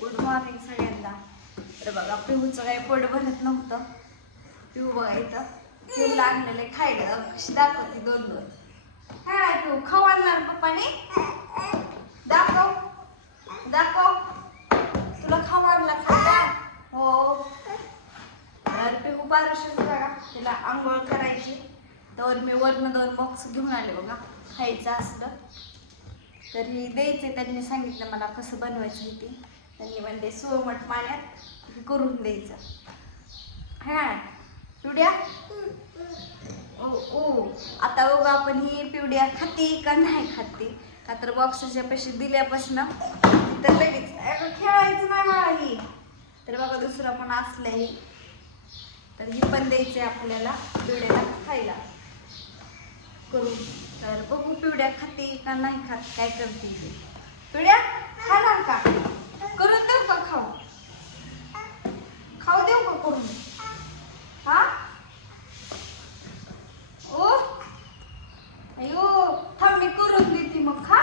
Good morning सगळ्यांना. तर बघा पिहूचं काही पोट भरत नव्हतं. पिहू बघा इथं. पिहूला लागलेले खायला. कशी दाखवते दोन दोन. काय आहे पिहू खाऊ आणणार पप्पाने? दाखव. दाखव. तुला खाऊ आणला खायला हो. तर पिहू बारशीच बघा. तिला आंघोळ करायची. तर मी वरनं दोन बॉक्स घेऊन आले बघा. खायचं असलं. तर हे द्यायचे त्यांनी सांगितलं मला कसं बनवायचं होती ते. त्यांनी म्हणते सोमट पाण्यात करून द्यायचं. हा पिवड्या? ओ ओ आता बघू आपण ही पिवड्या खाते का नाही खाते? का तर बॉक्सच्या पैसे दिल्यापासून तर लगेच अगं खेळायचं नाही मला ही. तर बघा दुसरं पण असलंही तर ही पण द्यायची आपल्याला पिवड्याला खायला. करून. तर बघू पिवड्या खाते का नाही खात काय करते पिवड्या खाणार का? खाऊ. खाऊ देऊ का करून हा? ओ अयो थांब मी करून देते मग खा.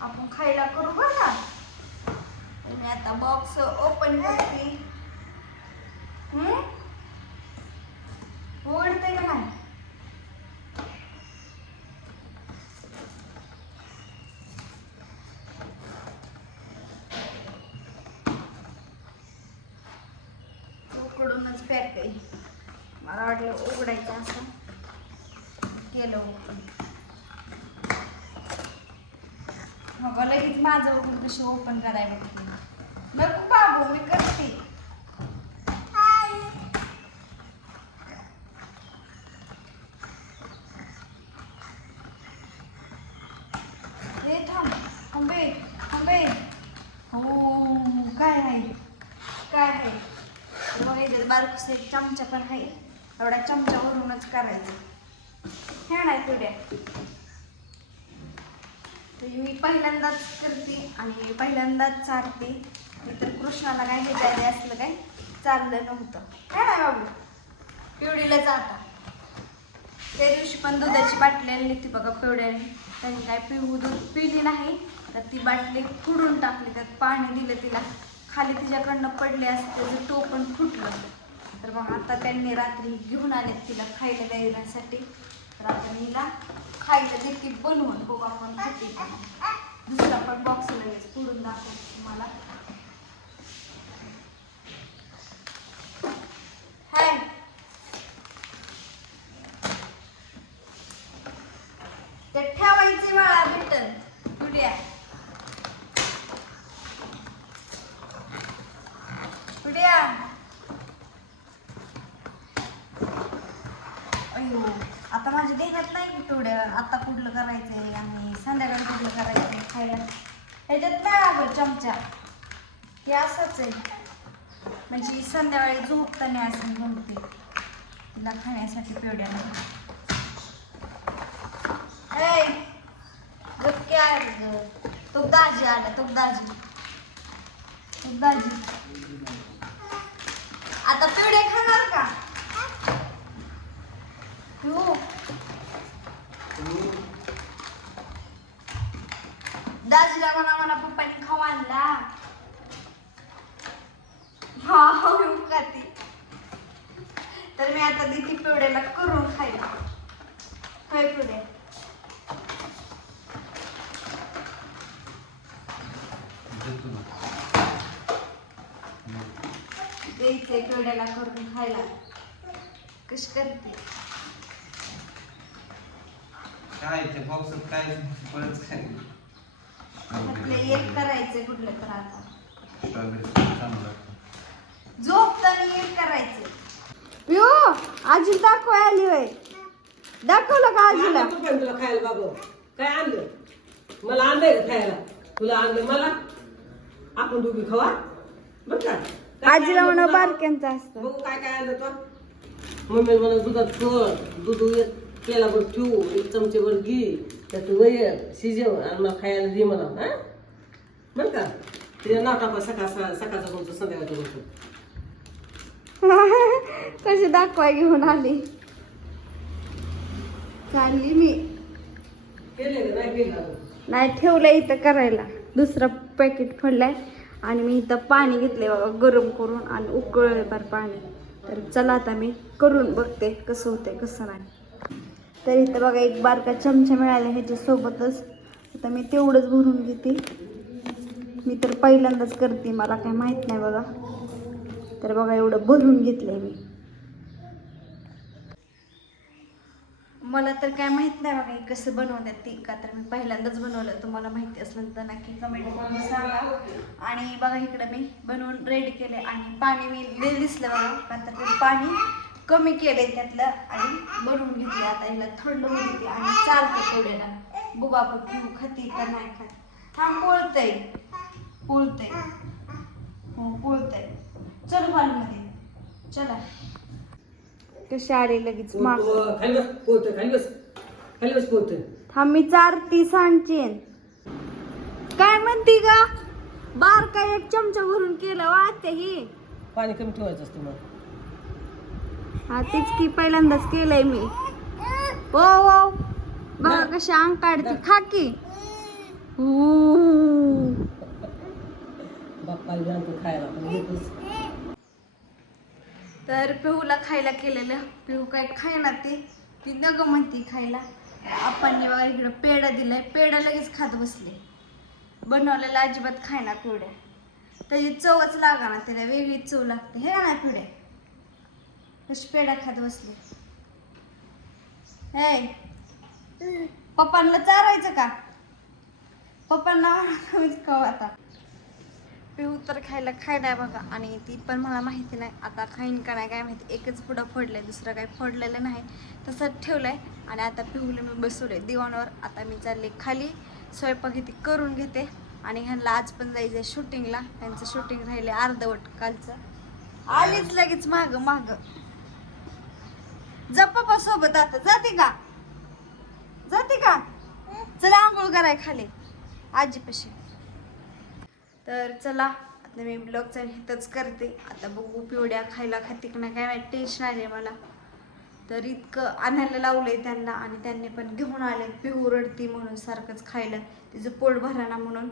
आपण खायला करू बघा मी आता बॉक्स ओपन करते हम्म ओढते का नाही उकडूनच पॅक आहे मला वाटलं उघडायचं असं. केलं ओपन मग लगेच माझं ओपन कशी ओपन करायला मग नको बाबू मी करते हे थांब थांबे थांबे हो काय आहे काय आहे मग याच्यात एक चमचा पण आहे. एवढा चमच्यावरूनच करायचं. हे नाही पिढ्या तर मी पहिल्यांदाच करते आणि पहिल्यांदाच चारते. मी तर कृष्णाला काय हे द्यायला असलं काय चाललं नव्हतं. काय नाही बाबू पिवडीला जाता. त्या दिवशी पण दुधाची बाटली आणली ती बघा पिवड्याने त्यांनी काय पिऊ दूध पिली नाही. तर ती बाटली फुडून टाकली. त्यात पाणी दिलं तिला. खाली तिच्याकडनं पडले असते तो टोपण फुटलं. तर मग आता त्यांनी रात्री घेऊन आले तिला खायला द्यायसाठी. तर आपण हिला खायला देते बनवून बघू आपण खाते दुसरा पण बॉक्स लगेच पुढून दाखवतो तुम्हाला. हाय ते ठेवायचे मला भेटल उद्या उद्या अयो आता माझ्या देण्यात नाही तेवढं आता कुठलं करायचंय आणि संध्याकाळी कुठलं करायचंय खायला ह्याच्यात नाही अगं चमचा. हे असंच आहे. म्हणजे संध्याकाळी झोपताना असं म्हणते. तिला खाण्यासाठी पेवड्याला ए गप ग तो दाजी आला तो दाजी तो दाजी आता पेवड्या खा का हो दाजीला म्हणा म्हणा पप्पाने खाऊ आणला. हा हो खाती. तर मी आता दिदी पेवड्याला करून खायला. होय पुढे द्यायचंय पेवड्याला करून खायला. कशी करते? काय ते बॉक्सात काय बरंच काय? त्यातलं एक करायचंय कुठलं तर आता. झोपताना एक करायचंय. यो आजी दाखवाय आली होय. दाखवलं का आजीला? आणलं पण तुला खायला बाबू? काय आणलं? मला आणलंय का खायला? तुला आणलं मला? आपण दोघी खावा बर का? काय आजीला आणलं म्हणा तुला? बारक्यांचं असतं. बघू काय काय आणलं तो. मम्मी मला दुधात कर. दूध एक तेलावर ठेवू एक चमचेवर घे त्यात वयर शिजव आणि मला खायला दे मला हा? बर का? तिला नाव टाका सकाळ सकाळचा तुमचं संध्याकाळचं तुमचं. कशी दाखवाय घेऊन आली. चालली मी. केले नाही केलं ठेवलं इथं करायला. दुसरा पॅकेट फोडलाय. आणि मी इथं पाणी घेतलंय बघा गरम करून आणि उकळलंय बार पाणी. तर चला आता मी करून बघते कसं होतंय कसं नाही. तर इथं बघा एक बारका चमचा मिळाला ह्याच्यासोबतच. आता मी तेवढंच भरून घेते. मी तर पहिल्यांदाच करते मला काय माहीत नाही बघा. तर बघा एवढं भरून घेतलंय मी. मला तर काय माहीत नाही बघा हे कसं बनवतात ते. का तर मी पहिल्यांदाच बनवलं तुम्हाला माहिती असलं तर नक्की कमेंट करून सांगा. आणि बघा इकडं मी बनवून रेडी केले आणि पाणी मी दिसलं बघा का तर पाणी. कमी केलंय त्यातलं आणि बनवून घेतले. आता हिला थंड होऊ देते आणि चालते तेवढ्याला बघू आपण पिऊ खाती का नाही खात? थांब पोळतय. पोळतय. हो पोळतय. चल हॉलमध्ये. चला. कशी आले लगेच खाली बस खाली बस. पोहतोय थांब मी चारती सांगचीन काय म्हणती ग? बार काय एक चमचा भरून केलं वाटते ही. पाणी कमी ठेवायचं असतं मग. हा तेच की पहिल्यांदाच केलंय मी. हो हो. बघा कशी अंग काढते. खा की. ऊ. बाप्पा आणतो खायला पण घेतोच. तर पिहूला खायला केलेलं. पिहू काय खायना ते. ती नग म्हणती खायला. आपण बघा इकडं पेढा दिलाय. पेढा लगेच खात बसले. बनवलेला अजिबात खायना पिवड्या. त्याची चवच लागा ना त्याला वेगळीच चव लागते. हे ना पिवड्या? कशी पेढा खात बसले हे पप्पांना चारायचं का? पप्पांना तुम्हीच आता. पिऊ तर खायला खाय नाही बघा. आणि ती पण मला माहिती नाही. आता खाईन का नाही काय माहिती. एकच पुढं फोडलंय दुसरं काही फोडलेलं नाही. तसंच ठेवलंय. आणि आता पिहूला मी बसवले दिवाणवर. आता मी चालले खाली. स्वयंपाक इथे करून घेते. आणि ह्यांना आज पण जायचंय शूटिंगला त्यांचं शूटिंग राहिले अर्धवट कालचं. आलीच लगेच माग माग. जा पप्पा सोबत आता. जाते का? जाते का? चला आंघोळ कराय खाली. आजीपाशी. तर चला आता मी ब्लॉगचा हितच करते. आता बघू पिवड्या खायला खाते की नाही काय माहिती टेन्शन आले मला. तर इतकं आणायला लावलंय त्यांना आणि त्यांनी पण घेऊन आले. पिहू रडती म्हणून सारखंच खायला. तिचं पोट भराना म्हणून.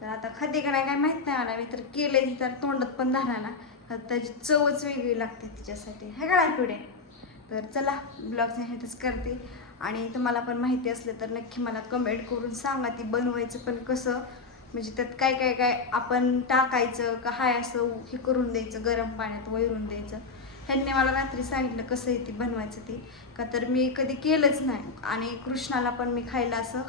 तर आता खाते का नाही काय माहीत नाही मला. मी तर केलंय तर तोंडात पण धराना. त्याची चवच वेगळी लागते तिच्यासाठी. हे काय पिढ्या तर चला ब्लॉगचा हेच करते. आणि तुम्हाला पण माहिती असलं तर नक्की मला कमेंट करून सांगा ती बनवायचं पण कसं? म्हणजे त्यात काय काय काय आपण टाकायचं का हाय असं हे करून द्यायचं गरम पाण्यात वैरून द्यायचं. ह्यांनी मला रात्री सांगितलं कसं आहे ती बनवायचं ते. का तर मी कधी केलंच नाही. आणि कृष्णाला पण मी खायला असं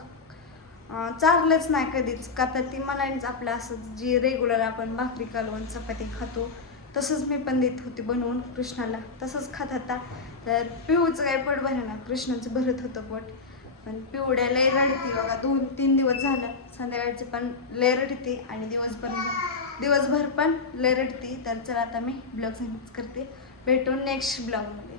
चारलंच नाही कधीच. का तर ती मलाच आपलं असं जी रेग्युलर आपण भाकरी कालवण चपाती खातो तसंच मी पण देत होते बनवून कृष्णाला. तसंच खात होता. तर पिऊचं काय पोट ना कृष्णाचं भरत होतं पोट. पण पिवड्या लय रडती बघा दोन तीन दिवस झालं संध्याकाळचे पण लय रडती आणि दिवसभर दिवसभर पण लय रडती. तर चला आता मी ब्लॉग करते. भेटून नेक्स्ट ब्लॉगमध्ये.